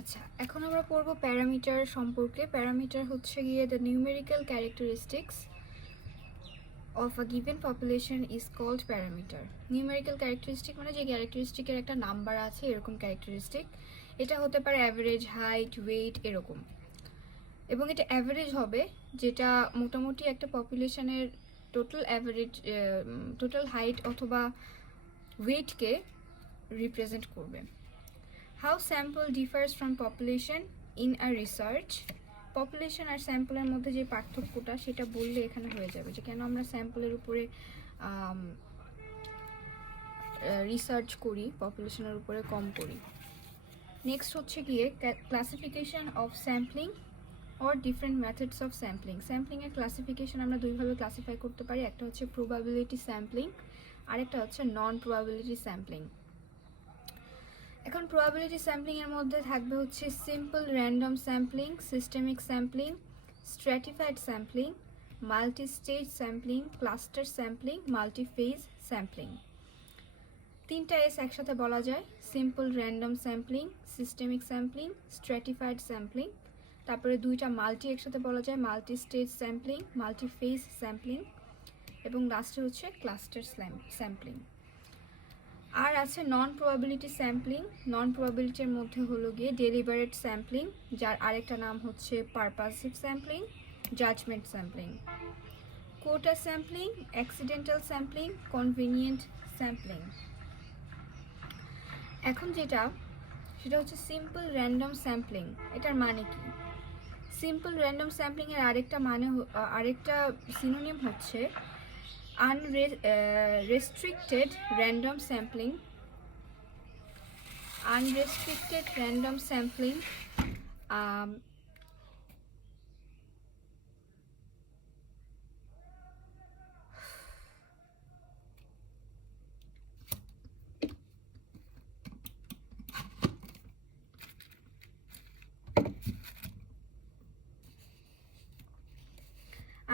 আচ্ছা, এখন আমরা পড়ব প্যারামিটার সম্পর্কে। প্যারামিটার হচ্ছে গিয়ে the numerical characteristics of a given population is called parameter. Numerical characteristic মানে যে ক্যারেক্টারিস্টিকের একটা নাম্বার আছে এরকম ক্যারেক্টারিস্টিক। এটা হতে পারে অ্যাভারেজ, হাইট, ওয়েট এরকম। এবং এটা অ্যাভারেজ হবে যেটা মোটামুটি একটা পপুলেশনের টোটাল অ্যাভারেজ, টোটাল হাইট অথবা ওয়েটকে রিপ্রেজেন্ট করবে। How sample differs from population in a research? Population আর স্যাম্পলের মধ্যে যে পার্থক্যটা সেটা বললে এখানে হয়ে যাবে যে কেন আমরা স্যাম্পলের উপরে রিসার্চ করি, পপুলেশনের উপরে কম করি। নেক্সট হচ্ছে গিয়ে classification of sampling or different methods of sampling. স্যাম্পলিংয়ের ক্লাসিফিকেশন আমরা দুইভাবে ক্লাসিফাই করতে পারি, একটা হচ্ছে প্রবাবিলিটি স্যাম্পলিং, আরেকটা হচ্ছে নন প্রবাবিলিটি স্যাম্পলিং। এখন প্রবাবিলিটি স্যাম্পলিং এর মধ্যে থাকবে হচ্ছে simple random sampling, systemic sampling, stratified sampling, multi stage sampling, cluster sampling, multi phase sampling. তিনটা এস একসাথে বলা যায়, simple random sampling, systemic sampling, stratified sampling. তারপরে দুইটা মাল্টি একসাথে বলা যায়, multi stage sampling, multi phase sampling, এবং লাস্টে হচ্ছে ক্লাস্টার স্যাম্পলিং। আর আছে নন প্রবাবিলিটি স্যাম্পলিং। নন প্রবাবিলিটির মধ্যে হলো গিয়ে ডেলিবারেট স্যাম্পলিং, যার আরেকটা নাম হচ্ছে purposive sampling, judgment sampling, quota sampling, accidental sampling, convenient sampling. এখন সেটা হচ্ছে সিম্পল র্যান্ডম স্যাম্পলিং। এটার মানে কি? সিম্পল র্যান্ডম স্যাম্পলিং এর আরেকটা সিনোনিম হচ্ছে unrestricted random sampling. Unrestricted random sampling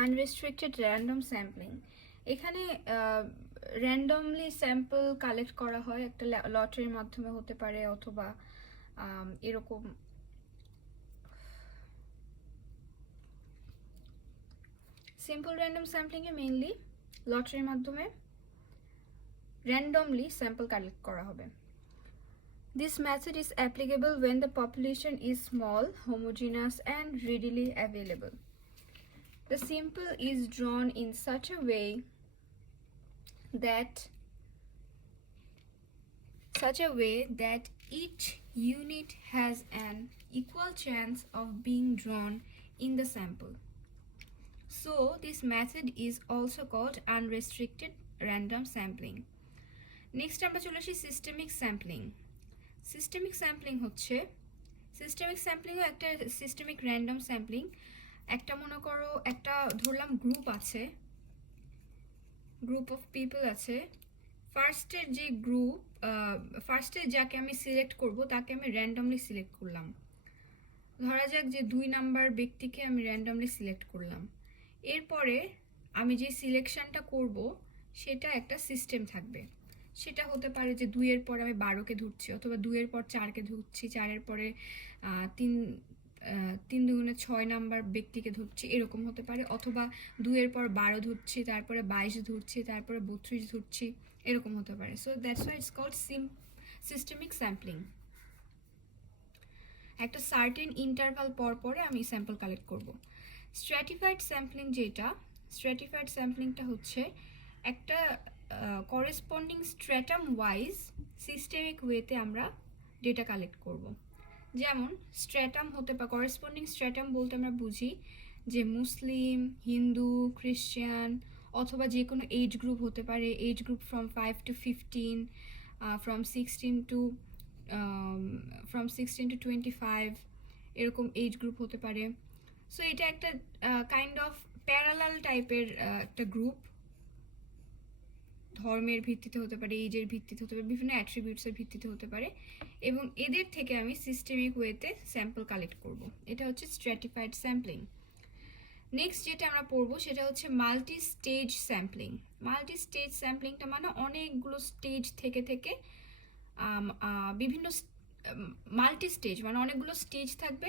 unrestricted random sampling. এখানে র্যান্ডমলি স্যাম্পল কালেক্ট করা হয়, একটা লটারির মাধ্যমে হতে পারে অথবা এরকম। সিম্পল র্যান্ডম স্যাম্পলিংয়ে মেইনলি লটারির মাধ্যমে র্যান্ডমলি স্যাম্পল কালেক্ট করা হবে। This method is applicable when the population is small, homogeneous, and readily available. The sample is drawn in such a way that each unit has an equal chance of being drawn in the sample. So this method is also called unrestricted random sampling. Next আমরা চলে আসি systemic sampling. Systemic sampling হচ্ছে, systemic স্যাম্পলিংও একটা systemic random sampling. একটা মনে করো একটা ধরলাম গ্রুপ আছে, গ্রুপ অফ পিপল আছে। ফার্স্টে যাকে আমি সিলেক্ট করব তাকে আমি র্যান্ডমলি সিলেক্ট করলাম। ধরা যাক যে 2 নাম্বার ব্যক্তিকে আমি র্যান্ডমলি সিলেক্ট করলাম। এরপরে আমি যে সিলেকশনটা করব সেটা একটা সিস্টেম থাকবে। সেটা হতে পারে যে 2 এর পর আমি 12কে ধরছি, অথবা 2 এর পর 4কে ধরছি, 4 এর পরে 3 দুগুণে 6 নাম্বার ব্যক্তিকে ধরছি, এরকম হতে পারে। অথবা 2 এর পর 12 ধরছি, তারপরে 22 ধরছি, তারপরে 32 ধরছি, এরকম হতে পারে। So that's why it's called systemic sampling. একটা সার্টেন ইন্টারভাল পর পরে আমি স্যাম্পল কালেক্ট করব। স্ট্র্যাটিফাইড স্যাম্পলিং যেটা, স্ট্র্যাটিফাইড স্যাম্পলিংটা হচ্ছে একটা করেসপন্ডিং স্ট্র্যাটাম ওয়াইজ সিস্টেমিক ওয়েতে আমরা ডেটা কালেক্ট করব। যেমন স্ট্র্যাটাম হতে পারে, করেসপন্ডিং স্ট্র্যাটাম বলতে আমরা বুঝি যে মুসলিম, হিন্দু, খ্রিস্টান, অথবা যে কোনো এজ গ্রুপ হতে পারে, age group from 5 to 15, from 16 to 25, এরকম এজ গ্রুপ হতে পারে। সো এটা একটা কাইন্ড অফ প্যারালাল টাইপের একটা গ্রুপ, ধর্মের ভিত্তিতে হতে পারে, এজের ভিত্তিতে হতে পারে, বিভিন্ন অ্যাট্রিবিউটসের ভিত্তিতে হতে পারে, এবং এদের থেকে আমি সিস্টেমিক ওয়েতে স্যাম্পল কালেক্ট করব। এটা হচ্ছে স্ট্র্যাটিফাইড স্যাম্পলিং। নেক্সট যেটা আমরা পড়বো সেটা হচ্ছে multi stage sampling. Multi stage স্যাম্পলিংটা মানে অনেকগুলো স্টেজ থেকে বিভিন্ন মাল্টি স্টেজ, মানে অনেকগুলো স্টেজ থাকবে,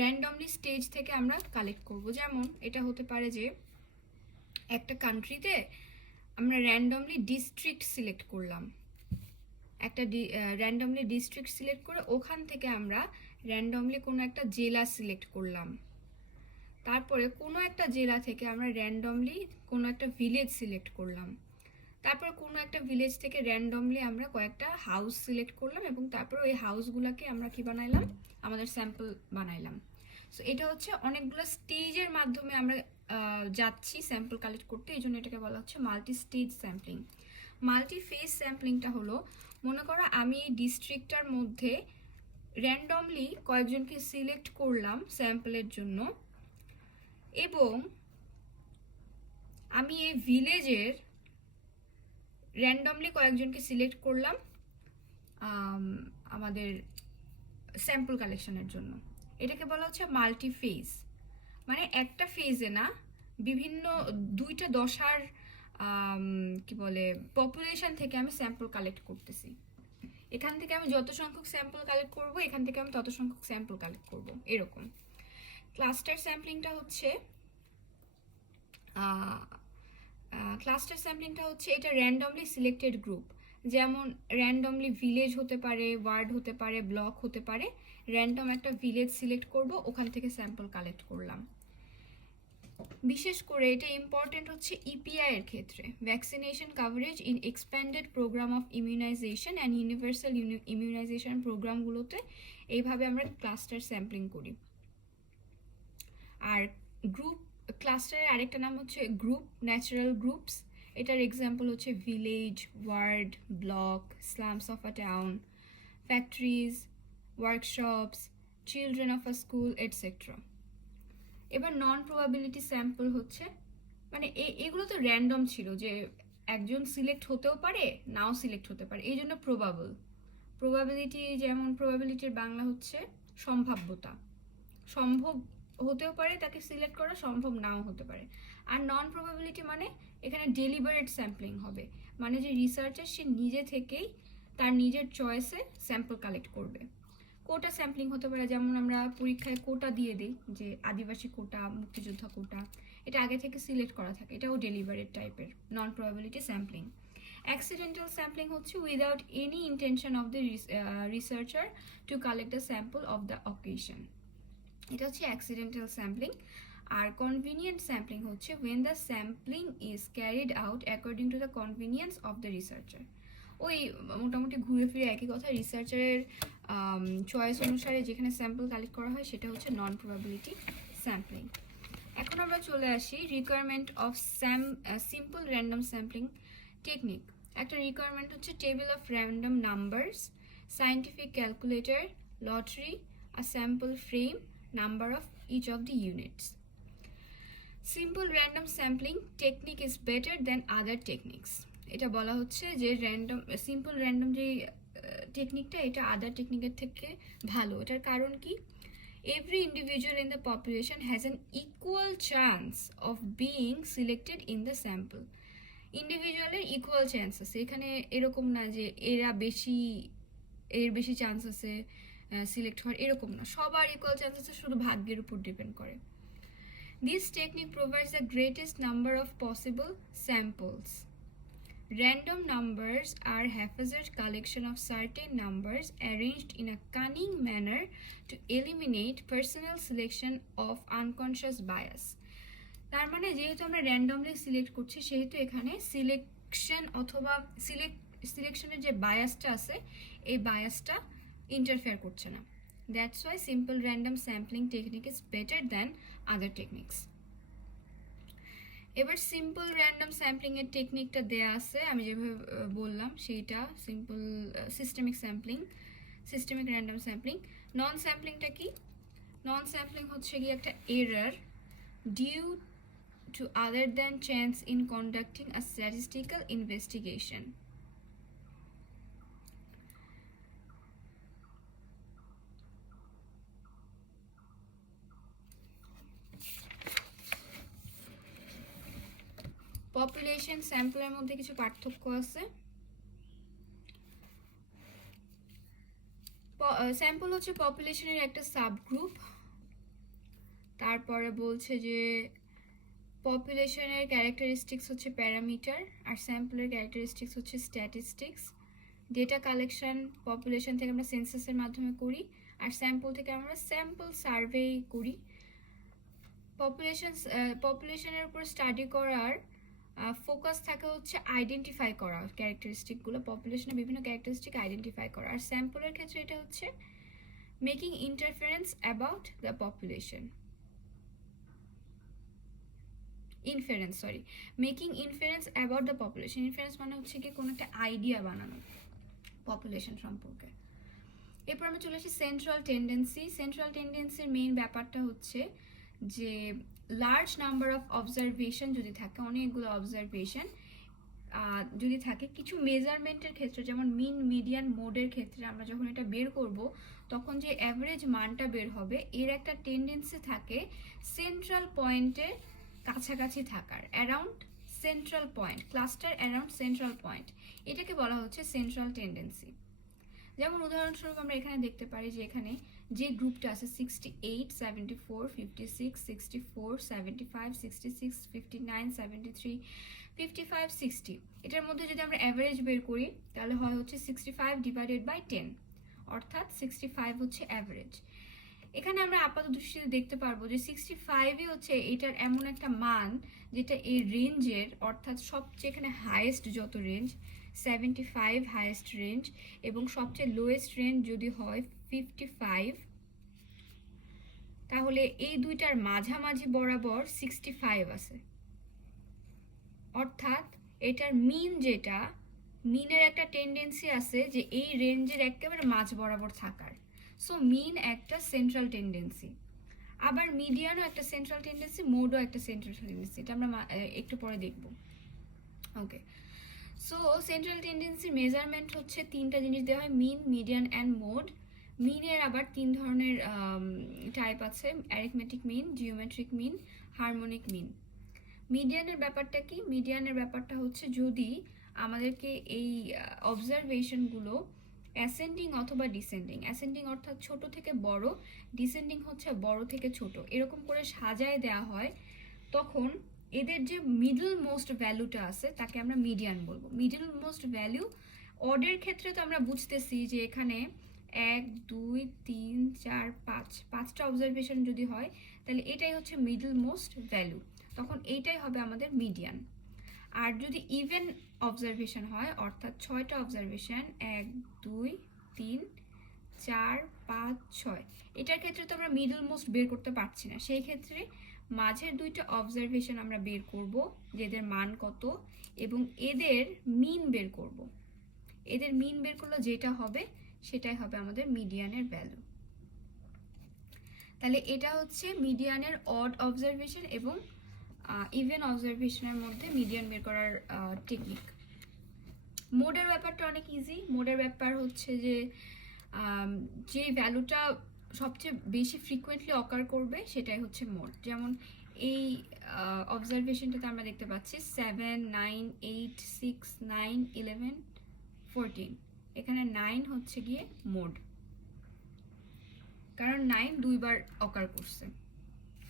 র্যান্ডমলি স্টেজ থেকে আমরা কালেক্ট করব। যেমন এটা হতে পারে যে একটা কান্ট্রিতে আমরা র্যান্ডমলি ডিস্ট্রিক্ট সিলেক্ট করলাম, একটা র্যান্ডমলি ডিস্ট্রিক্ট সিলেক্ট করে ওখান থেকে আমরা র্যান্ডমলি কোনো একটা জেলা সিলেক্ট করলাম, তারপরে কোনো একটা জেলা থেকে আমরা র্যান্ডমলি কোনো একটা ভিলেজ সিলেক্ট করলাম, তারপর কোনো একটা ভিলেজ থেকে র্যান্ডমলি আমরা কয়েকটা হাউস সিলেক্ট করলাম এবং তারপর ওই হাউসগুলোকে আমরা কি বানাইলাম, আমাদের স্যাম্পল বানাইলাম। সো এটা হচ্ছে অনেকগুলো স্টেজের মাধ্যমে আমরা যাচ্ছি স্যাম্পল কালেক্ট করতে, এই জন্য এটাকে বলা হচ্ছে multi stage sampling. Multi phase স্যাম্পলিংটা হলো, মনে করো আমি এই ডিস্ট্রিক্টটার মধ্যে র্যান্ডমলি কয়েকজনকে সিলেক্ট করলাম স্যাম্পলের জন্য, এবং আমি এই ভিলেজের র্যান্ডমলি কয়েকজনকে সিলেক্ট করলাম আমাদের স্যাম্পল কালেকশনের জন্য। এটাকে বলা হচ্ছে মাল্টি ফেজ, মানে একটা ফেজে না, বিভিন্ন দুইটা দশার কি বলে পপুলেশন থেকে আমি স্যাম্পল কালেক্ট করতেছি। এখান থেকে আমি যত সংখ্যক স্যাম্পল কালেক্ট করব, এখান থেকে আমি তত সংখ্যক স্যাম্পল কালেক্ট করব, এরকম। ক্লাস্টার স্যাম্পলিংটা হচ্ছে এটা র্যান্ডমলি সিলেক্টেড গ্রুপ, যেমন র্যান্ডমলি ভিলেজ হতে পারে, ওয়ার্ড হতে পারে, ব্লক হতে পারে, র্যান্ডম একটা ভিলেজ সিলেক্ট করব, ওখান থেকে স্যাম্পল কালেক্ট করলাম। বিশেষ করে এটা ইম্পর্টেন্ট হচ্ছে ইপিআই এর ক্ষেত্রে, vaccination coverage in expanded programme of immunization and universal immunization প্রোগ্রামগুলোতে এইভাবে আমরা ক্লাস্টার স্যাম্পলিং করি। আর গ্রুপ ক্লাস্টারের আরেকটা নাম হচ্ছে গ্রুপ, ন্যাচারাল গ্রুপস। এটার এক্সাম্পল হচ্ছে village, ward, block, slums of a town, factories, workshops, children of a school, etcetera. এবার নন প্রবাবিলিটি স্যাম্পল হচ্ছে, মানে এগুলো তো র্যান্ডম ছিল, যে একজন সিলেক্ট হতেও পারে, নাও সিলেক্ট হতে পারে, এই জন্য প্রবাবল। প্রবাবিলিটি, যেমন প্রবাবিলিটির বাংলা হচ্ছে সম্ভাব্যতা, সম্ভব হতেও পারে তাকে সিলেক্ট করা, সম্ভব নাও হতে পারে। আর নন প্রবাবিলিটি মানে এখানে ডেলিবারেট স্যাম্পলিং হবে, মানে যে রিসার্চার সে নিজে থেকেই তার নিজের চয়েসে স্যাম্পল কালেক্ট করবে। কোটা স্যাম্পলিং হতে পারে, যেমন আমরা পরীক্ষায় কোটা দিয়ে দিই, যে আদিবাসী কোটা, মুক্তিযোদ্ধা কোটা, এটা আগে থেকে সিলেক্ট করা থাকে, এটাও ডেলিবারেট টাইপের নন প্রবাবিলিটি স্যাম্পলিং। অ্যাক্সিডেন্টাল স্যাম্পলিং হচ্ছে without any intention of the researcher to collect the sample of the occasion, এটা হচ্ছে অ্যাক্সিডেন্টাল স্যাম্পলিং। আর কনভিনিয়েন্ট স্যাম্পলিং হচ্ছে when the sampling is carried out according to the convenience of the researcher, ওই মোটামুটি ঘুরে ফিরে একই কথা, রিসার্চারের চয়েস অনুসারে যেখানে স্যাম্পল কালেক্ট করা হয় সেটা হচ্ছে নন প্রবাবিলিটি স্যাম্পলিং। এখন আমরা চলে আসি requirement of simple random sampling technique. একটা রিকোয়ারমেন্ট হচ্ছে table of random numbers, scientific calculator, lottery, a sample frame, number of each of the units. Simple random sampling technique is better than other techniques. এটা বলা হচ্ছে যে simple random যে টেকনিকটা, এটা আদার টেকনিকের থেকে ভালো। এটার কারণ কি? Every individual in the population has an equal chance of being selected in the sample. ইন্ডিভিজুয়ালের ইকুয়াল চান্স আছে, এখানে এরকম না যে এর বেশি চান্স আছে সিলেক্ট হওয়ার, এরকম না, সবার ইকুয়াল চান্স আছে, শুধু ভাগ্যের উপর ডিপেন্ড করে। This technique provides the greatest number of possible samples. Random numbers are haphazard collection of certain numbers arranged in a cunning manner to eliminate personal selection of unconscious bias. তার মানে যেহেতু আমরা randomly select করছি, সেহেতু এখানে selection অথবা সিলেকশনের যে বায়াসটা আছে, এই বায়াসটা ইন্টারফেয়ার করছে না। That's why simple random sampling technique is better than other techniques. এবার সিম্পল র্যান্ডম স্যাম্পলিং এর টেকনিকটা দেয়া আছে, আমি যেভাবে বললাম সেইটা simple systemic random sampling. Non স্যাম্পলিংটা কি? নন স্যাম্পলিং হচ্ছে কি একটা error due to other than chance in conducting a statistical investigation. Population স্যাম্পলের মধ্যে কিছু পার্থক্য আছে। স্যাম্পল হচ্ছে পপুলেশনের একটা সাবগ্রুপ। তারপরে বলছে যে পপুলেশনের ক্যারেক্টারিস্টিক্স হচ্ছে প্যারামিটার, আর স্যাম্পলের ক্যারেক্টারিস্টিক্স হচ্ছে স্ট্যাটিস্টিক্স। ডেটা কালেকশন পপুলেশন থেকে আমরা সেন্সাসের মাধ্যমে করি, আর স্যাম্পল থেকে আমরা স্যাম্পল সার্ভে করি। পপুলেশনের উপর স্টাডি করার ফোকাস থাকে হচ্ছে আইডেন্টিফাই করা ক্যারেক্টারিস্টিকগুলো, পপুলেশনের বিভিন্ন ক্যারেক্টারিস্টিক আইডেন্টিফাই করা। আর স্যাম্পলের ক্ষেত্রে এটা হচ্ছে making interference about the population, making inference about the population. Inference মানে হচ্ছে কি কোনো একটা আইডিয়া বানানো পপুলেশন সম্পর্কে। এরপর আমরা চলে আসি সেন্ট্রাল টেন্ডেন্সি। সেন্ট্রাল টেন্ডেন্সির মেইন ব্যাপারটা হচ্ছে যে লার্জ নাম্বার অফ অবজারভেশন যদি থাকে, অনেকগুলো অবজারভেশন যদি থাকে কিছু মেজারমেন্টের ক্ষেত্রে, যেমন মিন, মিডিয়ান, মোডের ক্ষেত্রে আমরা যখন এটা বের করব তখন যে অ্যাভারেজ মানটা বের হবে এর একটা টেন্ডেন্সি থাকে সেন্ট্রাল পয়েন্টের কাছাকাছি থাকার, around central point, cluster around central point, এটাকে বলা হচ্ছে সেন্ট্রাল টেন্ডেন্সি। যেমন উদাহরণস্বরূপ আমরা এখানে দেখতে পারি যে এখানে যে গ্রুপটা আছে 68, 74, 56, 64, 75, 66, 59, 73, 55, 60, এটার মধ্যে যদি আমরা অ্যাভারেজ বের করি তাহলে হয় হচ্ছে 65 ডিভাইডেড বাই 10, অর্থাৎ 65 হচ্ছে অ্যাভারেজ। এখানে আমরা আপাত দৃষ্টিতে দেখতে পারবো যে 65ই হচ্ছে এটার এমন একটা মান যেটা এই রেঞ্জের, অর্থাৎ সবচেয়ে এখানে হাইয়েস্ট যত রেঞ্জ 75 হাইয়েস্ট রেঞ্জ, এবং সবচেয়ে লোয়েস্ট রেঞ্জ যদি হয় 55, তাহলে এই দুইটার মাঝামাঝি বরাবর 65 আছে। অর্থাৎ এটার মিন, যেটা মিনের একটা টেন্ডেন্সি আছে যে এই রেঞ্জের একেবারে মাঝ বরাবর থাকার। সো মিন একটা সেন্ট্রাল টেন্ডেন্সি, আবার মিডিয়ানও একটা সেন্ট্রাল টেন্ডেন্সি, মোডও একটা সেন্ট্রাল টেন্ডেন্সি, এটা আমরা একটু পরে দেখব। ওকে, সো সেন্ট্রাল টেন্ডেন্সির মেজারমেন্ট হচ্ছে তিনটা জিনিস দেওয়া হয়, মিন, মিডিয়ান অ্যান্ড মোড। মিনের আবার তিন ধরনের টাইপ আছে, arithmetic mean, geometric mean, harmonic mean. মিডিয়ানের ব্যাপারটা কি? মিডিয়ানের ব্যাপারটা হচ্ছে যদি আমাদেরকে এই অবজারভেশনগুলো অ্যাসেন্ডিং অথবা ডিসেন্ডিং, অ্যাসেন্ডিং অর্থাৎ ছোট থেকে বড়, ডিসেন্ডিং হচ্ছে বড় থেকে ছোট, এরকম করে সাজায় দেওয়া হয়, তখন এদের যে মিডল মোস্ট ভ্যালুটা আছে তাকে আমরা মিডিয়ান বলবো। মিডল মোস্ট ভ্যালু অর্ডের ক্ষেত্রে তো আমরা বুঝতেছি যে এখানে 1, 2, 3, 4, 5, 5টা অবজারভেশন যদি হয় তাহলে এটাই হচ্ছে মিডল মোস্ট ভ্যালু, তখন এইটাই হবে আমাদের মিডিয়ান। আর যদি ইভেন অবজারভেশন হয়, অর্থাৎ 6টা অবজারভেশন 1, 2, 3, 4, 5, 6, এটার ক্ষেত্রে তো আমরা মিডল মোস্ট বের করতে পারছি না, সেই ক্ষেত্রে মাঝের দুইটা অবজারভেশন আমরা বের করব যে এদের মান কত, এবং এদের মিন বের করব। এদের মিন বের করলে যেটা হবে সেটাই হবে আমাদের মিডিয়ানের ভ্যালু। তাহলে এটা হচ্ছে মিডিয়ানের অড অবজারভেশন এবং ইভেন অবজারভেশনের মধ্যে মিডিয়ান বের করার টেকনিক। মোডের ব্যাপারটা অনেক ইজি। মোডের ব্যাপার হচ্ছে যে যে ভ্যালুটা সবচেয়ে বেশি ফ্রিকোয়েন্টলি অকার করবে সেটাই হচ্ছে মোড। যেমন এই অবজারভেশনটাতে আমরা দেখতে পাচ্ছি 7, 9, 8, 6, 9, 11, 14, এখানে 9 হচ্ছে গিয়ে মোড, কারণ 9 দুইবার অকার করছে।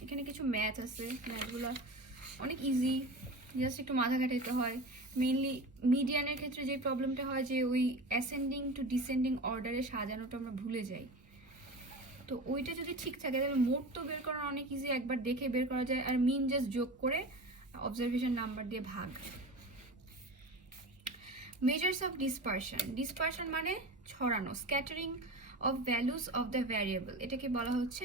এখানে কিছু ম্যাথ আছে, ম্যাথগুলো অনেক ইজি, জাস্ট একটু মাথা খাটাইতে হয়। মেইনলি মিডিয়ানের ক্ষেত্রে যে প্রবলেমটা হয় যে ওই অ্যাসেন্ডিং টু ডিসেন্ডিং অর্ডারে সাজানোটা আমরা ভুলে যাই, তো ওইটা যদি ঠিক থাকে তাহলে মোড তো বের করা অনেক ইজি, একবার দেখে বের করা যায়, আর মিন জাস্ট যোগ করে অবজারভেশন নাম্বার দিয়ে ভাগ। মেজার্স অফ ডিসপারশন, ডিসপারশন মানে ছড়ানো, scattering of values of the variable, এটাকে বলা হচ্ছে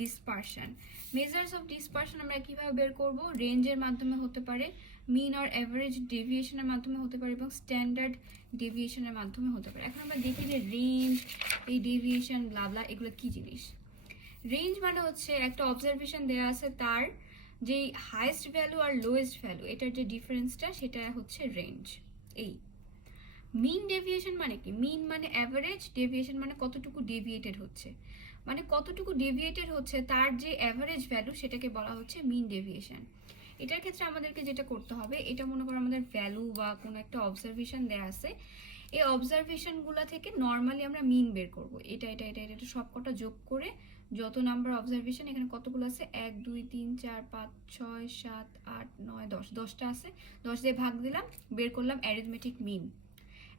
ডিসপারশন। মেজার্স অফ ডিসপারশন আমরা কিভাবে বের করব? রেঞ্জের মাধ্যমে হতে পারে, মিন অর অ্যাভারেজ ডেভিয়েশনের মাধ্যমে হতে পারে, এবং স্ট্যান্ডার্ড ডেভিয়েশনের মাধ্যমে হতে পারে। এখন আমরা দেখি যে রেঞ্জ, এই ডেভিয়েশন, ব্লাবলা, এগুলো কি জিনিস। রেঞ্জ মানে হচ্ছে একটা অবজারভেশন দেওয়া আছে, তার যে হাইয়েস্ট ভ্যালু আর লোয়েস্ট ভ্যালু এটার যে ডিফারেন্সটা সেটা হচ্ছে রেঞ্জ। এই মিন ডেভিয়েশন মানে কি? মিন মানে অ্যাভারেজ, ডেভিয়েশন মানে কতটুকু ডেভিয়েটেড হচ্ছে, মানে কতটুকু ডেভিয়েটেড হচ্ছে তার যে অ্যাভারেজ ভ্যালু সেটাকে বলা হচ্ছে মিন ডেভিয়েশন। এটার ক্ষেত্রে আমাদেরকে যেটা করতে হবে, এটা মনে করো আমাদের ভ্যালু বা কোনো একটা অবজারভেশন দেয়া আছে, এই অবজারভেশনগুলো থেকে নর্মালি আমরা মিন বের করব। এটা এটা এটা এটা সবকটা যোগ করে যত নাম্বার অবজারভেশন, এখানে কতগুলো আছে 1 2 3 4 5 6 7 8 9 10, 10টা আছে, 10 দিয়ে ভাগ দিলাম, বের করলাম অ্যারিথমেটিক মিন।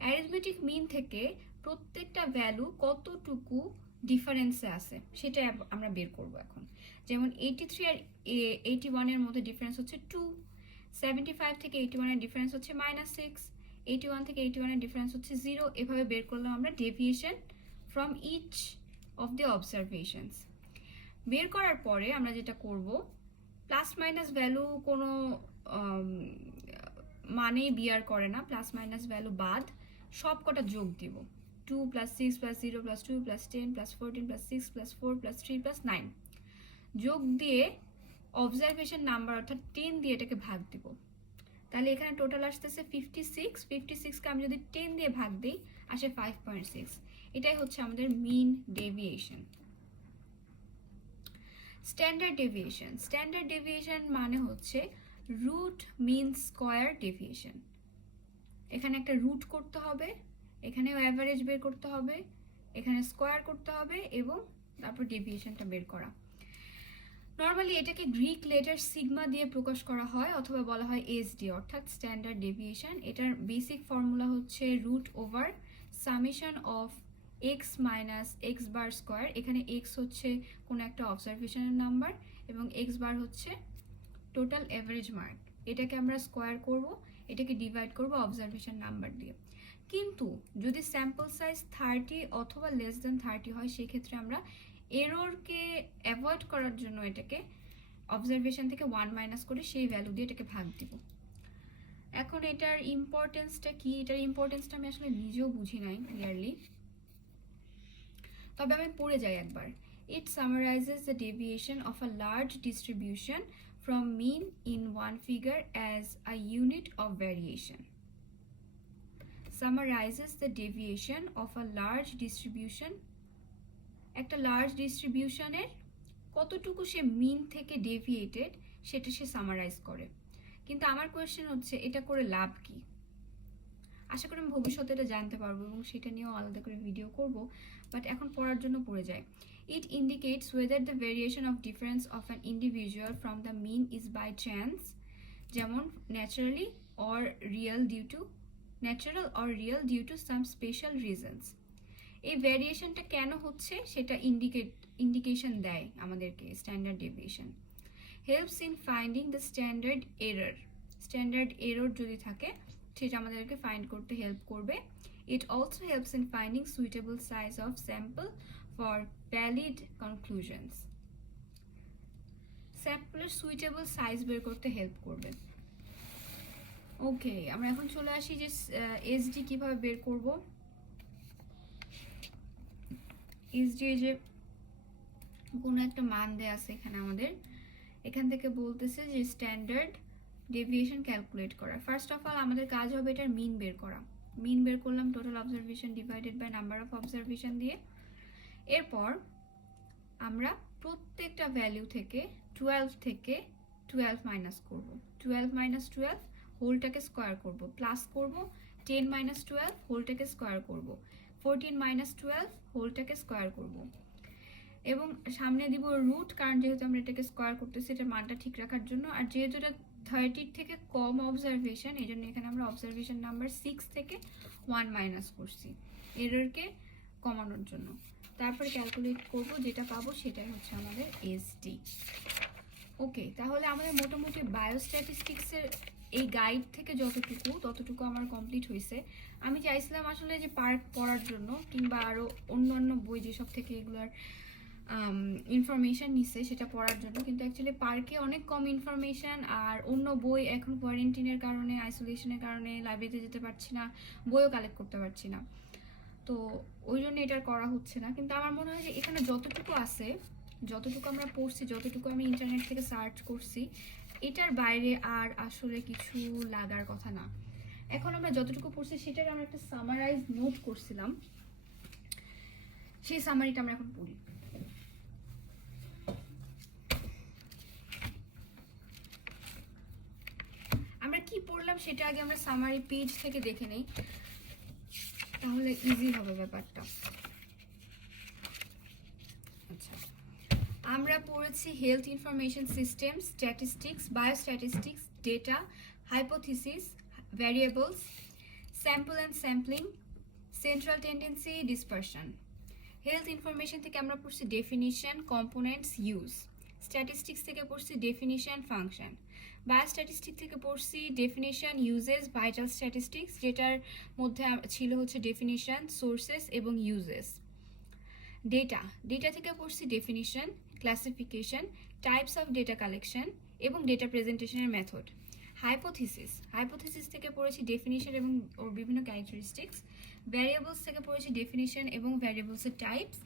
অ্যারিথমেটিক মিন থেকে প্রত্যেকটা ভ্যালু কতটুকু ডিফারেন্সে আছে সেটা আমরা বের করব এখন। যেমন 83 আর 81 এর মধ্যে ডিফারেন্স হচ্ছে 2, 75 থেকে 81 এর ডিফারেন্স হচ্ছে -6, 81 থেকে 81 এর ডিফারেন্স হচ্ছে 0। এভাবে বের করলাম আমরা deviation from each of the observations. বের করার পরে আমরা যেটা করব, প্লাস মাইনাস ভ্যালু কোনো মানে বিয়ার করে না, প্লাস মাইনাস ভ্যালু বাদ সব কটা যোগ দিব। 2 + 6 + 0 + 2 + 10 + 14 + 6 + 4 + 3 + 9 যোগ দিয়ে অবজারভেশন নাম্বার অর্থাৎ 10 দিয়ে এটাকে ভাগ দিব। তাহলে এখানে টোটাল আসতেছে 56। 56কে আমি যদি 10 দিয়ে ভাগ দিই আসে 5.6। এটাই হচ্ছে আমাদের mean deviation. Standard deviation, standard deviation মানে হচ্ছে রুট মিন স্কয়ার ডেভিয়েশন। এখানে একটা রুট করতে হবে, এখানেও অ্যাভারেজ বের করতে হবে, এখানে স্কয়ার করতে হবে এবং তারপর ডেভিয়েশনটা বের করা। নর্মালি এটাকে গ্রিক লেটার সিগমা দিয়ে প্রকাশ করা হয় অথবা বলা হয় এসডি অর্থাৎ স্ট্যান্ডার্ড ডেভিয়েশন। এটার বেসিক ফর্মুলা হচ্ছে root over summation of x minus x bar square. এখানে এক্স হচ্ছে কোনো একটা অবজারভেশনের নাম্বার এবং এক্স বার হচ্ছে টোটাল এভারেজ মার্ক। এটাকে আমরা স্কোয়ার করব, এটাকে ডিভাইড করব অবজারভেশন নাম্বার দিয়ে। কিন্তু যদি স্যাম্পল সাইজ 30 অথবা লেস দেন 30 হয় সেক্ষেত্রে আমরা এররকে অ্যাভয়েড করার জন্য এটাকে অবজারভেশন থেকে 1 মাইনাস করে সেই ভ্যালু দিয়ে এটাকে ভাগ দিব। এখন এটার ইম্পর্টেন্সটা কি, এটার ইম্পর্টেন্সটা আমি আসলে নিজেও বুঝি নাই ক্লিয়ারলি, তবে আমি পড়ে যাই একবার। It summarizes the deviation of a large distribution from mean in one figure as a unit of variation. Summarizes the deviation of a large distribution, একটা লার্জ ডিস্ট্রিবিউশনের কতটুকু সে মিন থেকে ডেভিয়েটেড সেটা সে সামারাইজ করে। কিন্তু আমার কোয়েশ্চেন হচ্ছে এটা করে লাভ কি? আশা করি আমি ভবিষ্যতে এটা জানতে পারবো এবং সেটা নিয়েও আলাদা করে ভিডিও করব, বাট এখন পড়ার জন্য পড়ে যায়। It indicates whether the variation of difference of an individual from the mean is by chance, যেমন naturally or real due to some special reasons. এই ভ্যারিয়েশনটা কেন হচ্ছে সেটা ইন্ডিকেশন দেয় আমাদেরকে standard deviation. Helps in finding the standard error, standard error যদি থাকে সেটা আমাদেরকে ফাইন্ড করতে হেল্প করবে। It also helps in finding suitable size of sample for valid conclusions, স্যাম্পলের সুইটেবল সাইজ বের করতে হেল্প করবে। ওকে, আমরা এখন চলে আসি যে এসডি কিভাবে বের করব। এসডি যে কোনো একটা মান দেয়া আছে এখানে আমাদের, এখান থেকে বলতেছে যে স্ট্যান্ডার্ড ডেভিয়েশন ক্যালকুলেট করা। ফার্স্ট অফ অল আমাদের কাজ হবে এটার মিন বের করা। মিন বের করলাম total observation divided by number of observation দিয়ে। এরপর আমরা প্রত্যেকটা ভ্যালু থেকে 12 থেকে 12 মাইনাস করব। 12 মাইনাস 12 হোলটাকে স্কোয়ার করব, প্লাস করব 10 মাইনাস 12 হোলটাকে স্কোয়ার করব, 14 মাইনাস 12 হোলটাকে স্কোয়ার করব এবং সামনে দিব রুট, কারণ যেহেতু আমরা এটাকে স্কোয়ার করতেছি এটার মানটা ঠিক রাখার জন্য। আর যেহেতু এটা 30 থেকে কম অবজারভেশন এই জন্য এখানে আমরা অবজারভেশন নাম্বার 6 থেকে 1 মাইনাস করছি এররকে কমানোর জন্য। তারপরে ক্যালকুলেট করব, যেটা পাবো সেটাই হচ্ছে আমাদের এসডি। ওকে, তাহলে আমাদের মোটামুটি বায়োস্ট্যাটিস্টিক্সের এই গাইড থেকে ততটুকু আমার কমপ্লিট হয়েছে। আমি চাইছিলাম আসলে যে পার্ক পড়ার জন্য কিংবা আরও অন্য বই যেসব থেকে এগুলোর ইনফরমেশান নিচ্ছে সেটা পড়ার জন্য, কিন্তু অ্যাকচুয়ালি পার্কে অনেক কম ইনফরমেশান। আর অন্য বই এখন কোয়ারেন্টিনের কারণে আইসোলেশনের কারণে লাইব্রেরিতে যেতে পারছি না, বইও কালেক্ট করতে পারছি না, তো ওই জন্য এটা করা হচ্ছে না। কিন্তু আমার মনে হয় যে এখানে যতটুকু আছে, যতটুকু আমরা পড়ছি, যতটুকু আমি ইন্টারনেট থেকে সার্চ করছি, এটার বাইরে আর আসলে কিছু লাগার কথা না। এখন আমরা যতটুকু পড়ছি সেটার আমরা একটা সামারাইজ নোট করছিলাম, সেই সামারিটা আমরা এখন পড়ি। আমরা কি পড়লাম সেটা আগে আমরা সামারি পেজ থেকে দেখে নেই। তাহলে ইজি হবে ব্যাপারটা। আচ্ছা, আমরা পড়েছি health information system, statistics, biostatistics, data, hypothesis, variables, sample and sampling, central tendency, dispersion. Health information থেকে আমরা পড়ছি ডেফিনিশন, কম্পোনেন্টস, ইউজ। স্ট্যাটিস্টিক্স থেকে পড়ছি ডেফিনিশন, ফাংশন। বায়োস্ট্যাটিস্টিক থেকে পড়ছি ডেফিনিশন, ইউজেস, ভাইটাল স্ট্যাটিস্টিক্স, যেটার মধ্যে ছিল হচ্ছে ডেফিনিশন, সোর্সেস এবং ইউজেস। ডেটা থেকে পড়ছি definition, classification, types of data collection এবং ডেটা প্রেজেন্টেশনের মেথড। হাইপোথিসিস থেকে পড়েছি ডেফিনিশন এবং ওর বিভিন্ন ক্যারেক্টারিস্টিক্স। ভ্যারিয়েবলস থেকে পড়েছি ডেফিনিশন এবং ভ্যারিয়েবলসের টাইপস।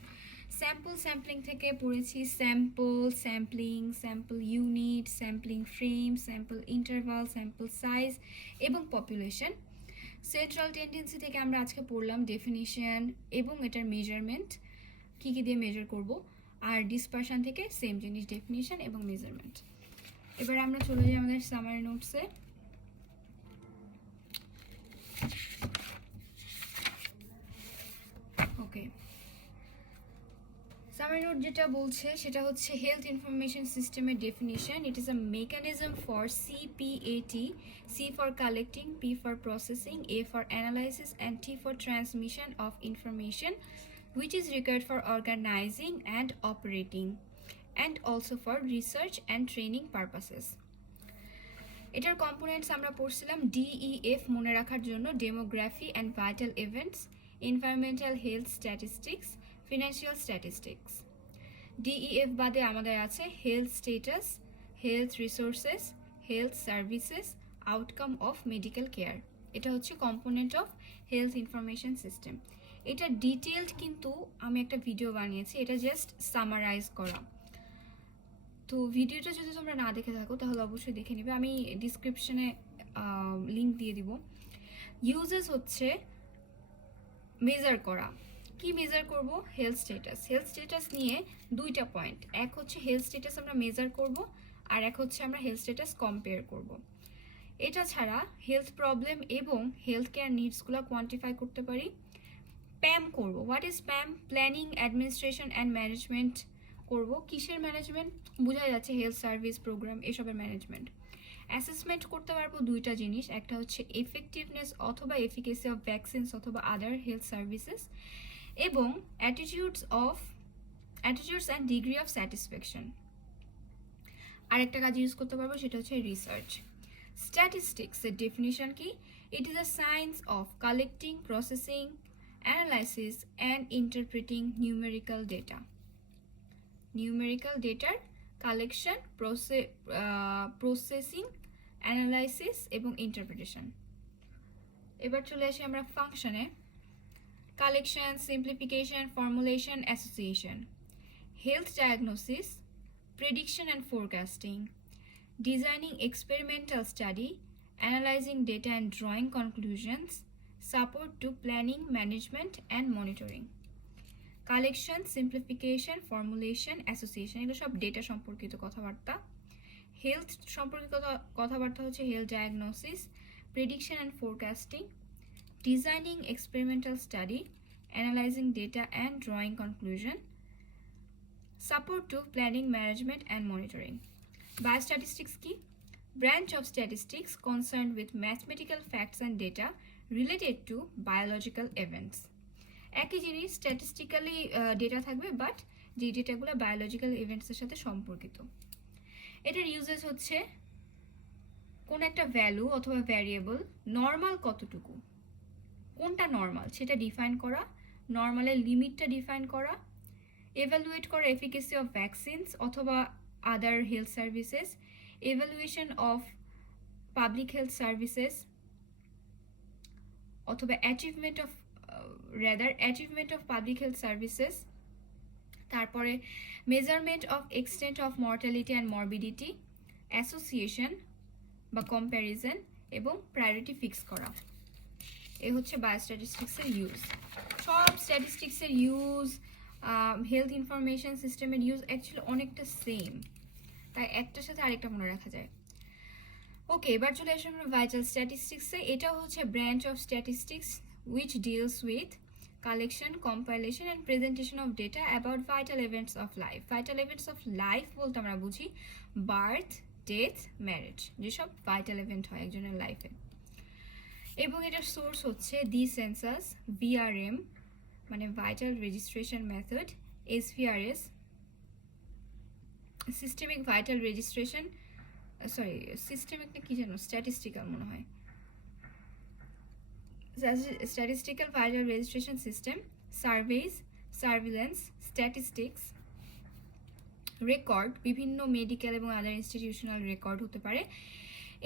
স্যাম্পলিং থেকে পড়েছি sample unit, sampling frame, sample interval, sample size এবং পপুলেশন। সেন্ট্রাল টেন্ডেন্সি থেকে আমরা আজকে পড়লাম ডেফিনিশন এবং এটার মেজারমেন্ট, কী দিয়ে মেজার করব। আর ডিসপারশন থেকে সেম জিনিস, ডেফিনিশন এবং মেজারমেন্ট। এবার আমরা চলে যাই আমাদের সামারি নোটসে। ওকে, সামারি নোট যেটা বলছে সেটা হচ্ছে হেলথ ইনফরমেশন সিস্টেমের definition. It is a mechanism for CPAT, C for collecting, P for processing, A for analysis and T for transmission of information, which is required for organizing and operating and also for research and training purposes. এটার components আমরা পড়ছিলাম DEF মনে রাখার জন্য, demography and vital events, environmental health statistics, financial statistics. DEF বাদে আমাদের আছে health status, health resources, health services, outcome of medical care. এটা হচ্ছে component of health information system. এটা ডিটেলড কিন্তু আমি একটা ভিডিও বানিয়েছি, এটা জাস্ট সামারাইজ করা। তো ভিডিওটা যদি তোমরা না দেখে থাকো তাহলে অবশ্যই দেখে নিবে, আমি ডিসক্রিপশনে লিঙ্ক দিয়ে দিব। ইউজেস হচ্ছে মেজার করা। কি মেজার করব? হেলথ স্ট্যাটাস নিয়ে দুইটা পয়েন্ট, এক হচ্ছে হেলথ স্ট্যাটাস আমরা মেজার করব আর এক হচ্ছে আমরা হেলথ স্ট্যাটাস কম্পেয়ার করব। এটা ছাড়া হেলথ প্রবলেম এবং হেলথ কেয়ার নিডসগুলো কোয়ান্টিফাই করতে পারি। প্যাম করব। What is PAM? Planning, administration and management করব। কিসের ম্যানেজমেন্ট? বোঝা যাচ্ছে হেলথ সার্ভিস প্রোগ্রাম এসবের ম্যানেজমেন্ট। অ্যাসেসমেন্ট করতে পারবো দুইটা জিনিস, একটা হচ্ছে এফেক্টিভনেস অথবা এফিকেসি অফ ভ্যাকসিনস অথবা আদার হেলথ সার্ভিসেস, এবং attitudes and degree of satisfaction. আরেকটা কাজ ইউজ করতে পারবো, সেটা হচ্ছে রিসার্চ। স্ট্যাটিস্টিক্সের ডেফিনিশন কি? It is a science of collecting, processing, analysis and interpreting numerical ডেটার কালেকশন, প্রসেসিং, অ্যানালাইসিস এবং ইন্টারপ্রিটেশন। এবার চলে আসি আমরা ফাংশনে। Collection, simplification, formulation, association, health diagnosis, prediction and forecasting, designing experimental study, analysing data and drawing conclusions, support to planning, management and monitoring. Collection, simplification, formulation, association, এগুলো সব data সম্পর্কিত কথাবার্তা। হেলথ সম্পর্কিত কথাবার্তা হচ্ছে health diagnosis, prediction and forecasting, designing experimental study, analysing data and drawing conclusion, support to planning, management and monitoring. Biostatistics কি? Branch of statistics concerned with mathematical facts and data related to biological events. একই জিনিস, statistically data থাকবে but যে ডেটাগুলো biological ইভেন্টসের সাথে সম্পর্কিত। এটার uses হচ্ছে কোন একটা ভ্যালু অথবা ভ্যারিয়েবল নর্মাল কতটুকু, কোনটা নর্মাল সেটা ডিফাইন করা, নর্মালের লিমিটটা ডিফাইন করা, এভালুয়েট করা এফিকেসি অফ ভ্যাকসিনস অথবা other health services, evaluation of public health services অথবা achievement of public health services. তারপরে measurement of extent of mortality and morbidity, association বা কম্প্যারিজন এবং প্রায়োরিটি ফিক্স করা। এ হচ্ছে বায়োস্ট্যাটিস্টিক্সের ইউজ। সব স্ট্যাটিস্টিক্সের ইউজ, হেলথ ইনফরমেশন সিস্টেমের ইউজ অ্যাকচুয়ালি অনেকটা সেম, তাই একটার সাথে আরেকটা মনে রাখা যায়। ওকে, এবার চলে আসি আমরা ভাইটাল স্ট্যাটিস্টিক্সে। এটা হচ্ছে branch of statistics which deals with collection, compilation and presentation of data about vital events of life. Vital events of life বলতে আমরা বুঝি বার্থ, ডেথ, ম্যারেজ, যেসব ভাইটাল ইভেন্ট হয় একজনের লাইফে। এবং এটার সোর্স হচ্ছে দি সেন্সাস, ভিআরএম মানে vital registration method, SVRS systemic vital registration, sorry systemic না কি জানো, স্ট্যাটিস্টিক্যাল মনে হয়, statistical vital registration system, surveys, surveillance, statistics, record, বিভিন্ন মেডিকেল এবং আদার ইনস্টিটিউশনাল রেকর্ড হতে পারে,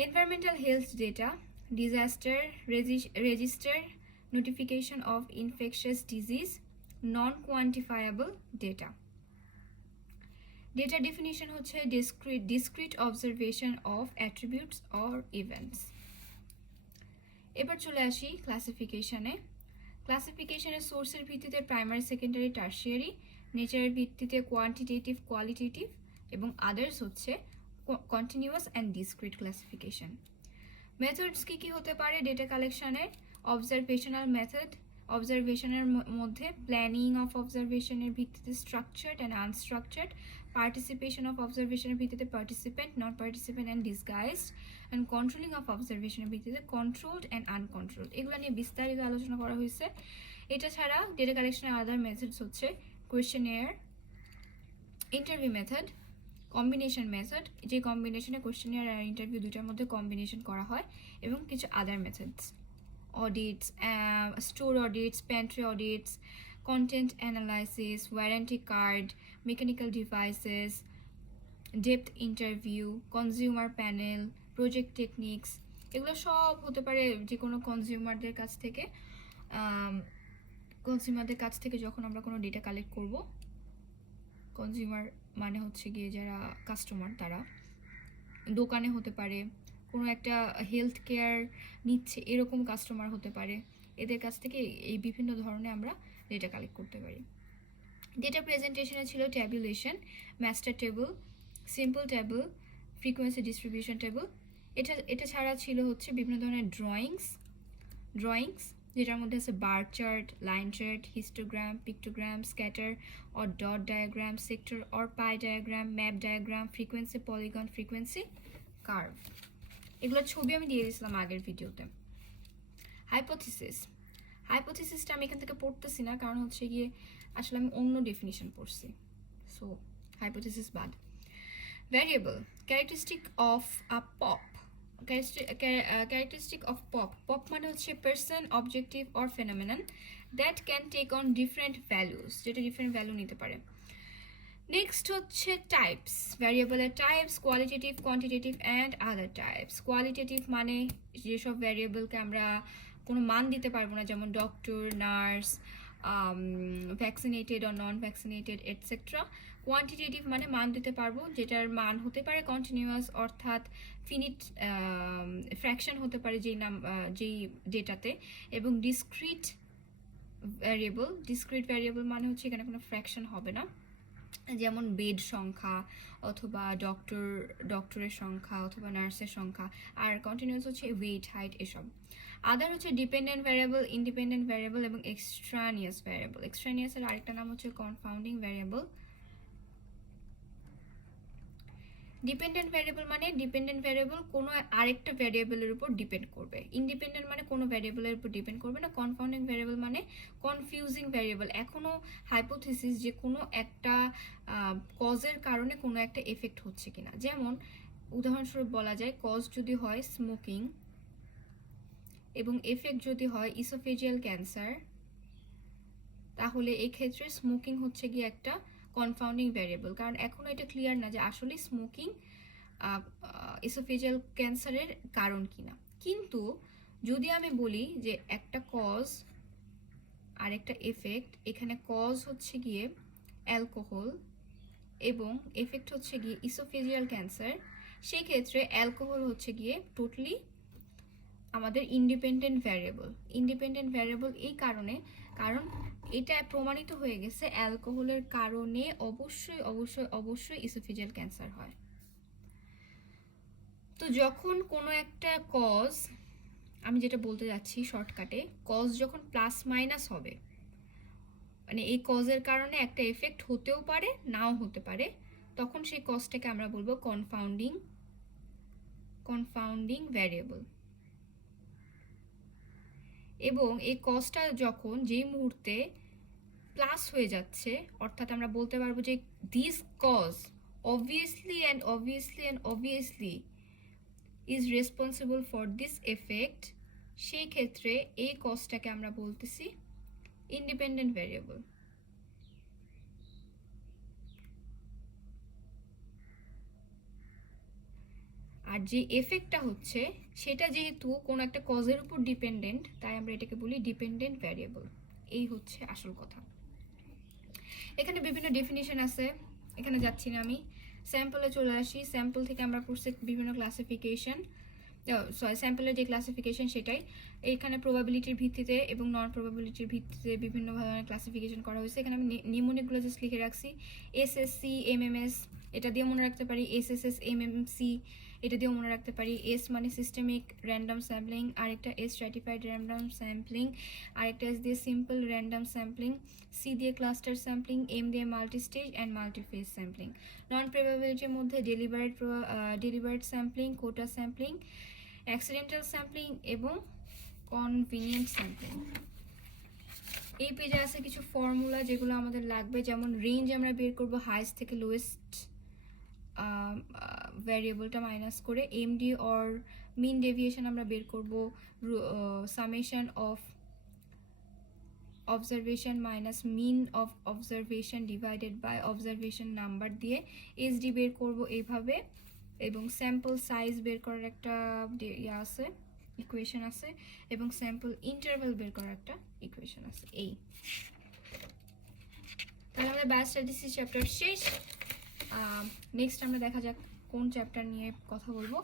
environmental health data, disaster register, notification of infectious disease, non quantifiable data. Data definition হচ্ছে discrete observation of attributes or events. এবার চলে আসি ক্লাসিফিকেশনে। ক্লাসিফিকেশনের সোর্সের ভিত্তিতে প্রাইমারি, সেকেন্ডারি, টার্সিয়ারি, নেচারের ভিত্তিতে কোয়ান্টিটেটিভ, কোয়ালিটেটিভ এবং আদার্স হচ্ছে continuous and discrete classification. Methods কী হতে পারে ডেটা কালেকশনের? অবজারভেশনাল মেথড, অবজারভেশনের মধ্যে প্ল্যানিং অফ অবজারভেশনের ভিত্তিতে structured and unstructured, participation of অবজারভেশনের ভিত্তিতে participant, non participant and disguised, and controlling of অবজারভেশনের ভিত্তিতে কন্ট্রোলড অ্যান্ড আনকন্ট্রোলড। এগুলো নিয়ে বিস্তারিত আলোচনা করা হয়েছে। এটা ছাড়া ডেটা কালেকশনের আদার মেথডস হচ্ছে questionnaire, interview method, combination method, যে কম্বিনেশনে কোয়েশ্চেনিয়ার আর ইন্টারভিউ দুইটার মধ্যে কম্বিনেশন করা হয়, এবং কিছু other methods, audits, store audits, pantry audits, content analysis, warranty card, mechanical devices, depth interview, consumer panel, project techniques. এগুলো সব হতে পারে যে কোনো কনজিউমারদের কাছ থেকে যখন আমরা কোনো ডেটা কালেক্ট করব, কনজিউমার মানে হচ্ছে গিয়ে যারা কাস্টমার, তারা দোকানে হতে পারে, কোনো একটা হেলথ কেয়ার নিচ্ছে এরকম কাস্টমার হতে পারে, এদের কাছ থেকে এই বিভিন্ন ধরনের আমরা ডেটা কালেক্ট করতে পারি। ডেটা প্রেজেন্টেশনে ছিল tabulation, master table, simple table, frequency distribution table. এটা ছাড়া ছিল হচ্ছে বিভিন্ন ধরনের ড্রয়িংস যেটার মধ্যে আছে bar chart, line chart, histogram, pictogram, scatter or dot diagram, sector or pi diagram, map diagram, frequency polygon, frequency curve. এগুলোর ছবি আমি দিয়ে দিয়েছিলাম আগের ভিডিওতে। হাইপোথিসিসটা আমি এখান থেকে পড়তেছি না, কারণ হচ্ছে গিয়ে আসলে আমি অন্য ডেফিনিশন পড়ছি, সো হাইপোথিসিস বাদ। Variable, characteristic of a pop, characteristic of pop মানে হচ্ছে person, objective or phenomenon that can take on different values, যেটা ডিফারেন্ট ভ্যালু নিতে পারে। নেক্সট হচ্ছে টাইপস, ভ্যারিয়েবলের types, qualitative, quantitative and other types. Qualitative মানে যেসব ভ্যারিয়েবলকে আমরা কোনো মান দিতে পারবো না, যেমন doctor, nurse, vaccinated or non vaccinated etcetera. Quantitative মানে মান দিতে পারবো, যেটার মান হতে পারে কন্টিনিউয়াস, অর্থাৎ ফিনিট ফ্র্যাকশন হতে পারে যেই ডেটাতে। এবং ডিসক্রিট ভ্যারিয়েবল মানে হচ্ছে এখানে কোনো ফ্র্যাকশন হবে না, যেমন বেড সংখ্যা অথবা ডক্টরের সংখ্যা অথবা নার্সের সংখ্যা। আর কন্টিনিউয়াস হচ্ছে ওয়েট, হাইট, এসব। আদার হচ্ছে ডিপেন্ডেন্ট ভ্যারিয়েবল, ইন্ডিপেন্ডেন্ট ভ্যারিয়েবল এবং এক্সট্রানিয়াস ভ্যারিয়েবল। এক্সট্রানিয়াসের আরেকটা নাম হচ্ছে কনফাউন্ডিং ভ্যারিয়েবল। ডিপেন্ডেন্ট ভ্যারিয়েবল মানে ডিপেন্ডেন্ট ভ্যারিয়েবল কোনো আরেকটা ভ্যারিয়েবলের উপর ডিপেন্ড করবে। ইন্ডিপেন্ডেন্ট মানে কোনো ভ্যারিয়েবলের উপর ডিপেন্ড করবে না। কনফাউন্ডিং ভ্যারিয়েবল মানে কনফিউজিং ভ্যারিয়েবল। এখনও হাইপোথিসিস যে কোনো একটা কজের কারণে কোনো একটা এফেক্ট হচ্ছে কিনা। যেমন উদাহরণস্বরূপ বলা যায়, কজ যদি হয় স্মোকিং এবং এফেক্ট যদি হয় ইসোফেজিয়াল ক্যান্সার, তাহলে এক্ষেত্রে স্মোকিং হচ্ছে গিয়ে একটা কনফাউন্ডিং ভ্যারিয়েবল, কারণ এখনও এটা ক্লিয়ার না যে আসলে স্মোকিং ইসোফেজিয়াল ক্যান্সারের কারণ কিনা। কিন্তু যদি আমি বলি যে একটা কজ আর একটা এফেক্ট, এখানে কজ হচ্ছে গিয়ে অ্যালকোহল এবং এফেক্ট হচ্ছে গিয়ে ইসোফেজিয়াল ক্যান্সার, সেই ক্ষেত্রে অ্যালকোহল হচ্ছে গিয়ে টোটালি আমাদের ইন্ডিপেন্ডেন্ট ভ্যারিয়েবল এই কারণে, কারণ এটা প্রমাণিত হয়ে গেছে অ্যালকোহলের কারণে অবশ্যই ইসোফেজিয়াল ক্যান্সার হয়। তো যখন কোনো একটা কজ আমি যেটা বলতে যাচ্ছি শর্টকাটে, কজ যখন প্লাস মাইনাস হবে, মানে এই কজের কারণে একটা এফেক্ট হতেও পারে নাও হতে পারে, তখন সেই কজটাকে আমরা বলবো কনফাউন্ডিং ভ্যারিয়েবল। এবং এই কজটা যখন যেই মুহূর্তে প্লাস হয়ে যাচ্ছে, অর্থাৎ আমরা বলতে পারবো যে this cause obviously is responsible for this effect, সেই ক্ষেত্রে এই কজটাকে আমরা বলতেছি ইন্ডিপেন্ডেন্ট ভ্যারিয়েবল। আর যে এফেক্টটা হচ্ছে সেটা যেহেতু কোনো একটা কজের উপর ডিপেন্ডেন্ট, তাই আমরা এটাকে বলি ডিপেন্ডেন্ট ভ্যারিয়েবল। এই হচ্ছে আসল কথা। এখানে বিভিন্ন ডেফিনিশন আছে, এখানে যাচ্ছি না আমি, স্যাম্পলে চলে আসি। স্যাম্পল থেকে আমরা পড়ছি বিভিন্ন ক্লাসিফিকেশন, স্যাম্পলের যে ক্লাসিফিকেশন সেটাই এখানে প্রবাবিলিটির ভিত্তিতে এবং নন প্রবাবিলিটির ভিত্তিতে বিভিন্ন ধরনের ক্লাসিফিকেশন করা হয়েছে। এখানে আমি নিউমোনিকগুলো জাস্ট লিখে রাখছি, এসএসসি এমএমএস এটা দিয়ে মনে রাখতে পারি, এসএসএস এমএমসি এটা দিয়েও মনে রাখতে পারি। এস মানে সিস্টেমিক র্যান্ডম স্যাম্পলিং, আরেকটা এস স্ট্র্যাটিফাইড র্যান্ডম স্যাম্পলিং, আরেকটা এস দিয়ে সিম্পল র্যান্ডম স্যাম্পলিং, সি দিয়ে ক্লাস্টার স্যাম্পলিং, এম দিয়ে মাল্টি স্টেজ অ্যান্ড মাল্টিফেজ স্যাম্পলিং। নন প্রবাবিলিটির মধ্যে deliberate sampling, quota sampling, accidental sampling এবং কনভিনিয়েন্ট স্যাম্পলিং। এই পেজে আছে কিছু ফর্মুলা যেগুলো আমাদের লাগবে, যেমন রেঞ্জ আমরা বের করব হাইস্ট থেকে লোয়েস্ট ভ্যারিয়েবলটা মাইনাস করে, এমডি অর মিন ডেভিয়েশন আমরা বের করব summation of observation minus mean of observation divided by observation number দিয়ে, এসডি বের করব এইভাবে, এবং স্যাম্পল সাইজ বের করার একটা আছে ইকুয়েশন আছে, এবং স্যাম্পল ইন্টারভ্যাল বের করার একটা ইকুয়েশন আছে। এই তাহলে আমাদের বায়োস্ট্যাটিস্টিক্স চ্যাপ্টার শেষ। নেক্সট আমরা দেখা যাক কোন চ্যাপ্টার নিয়ে কথা বলবো।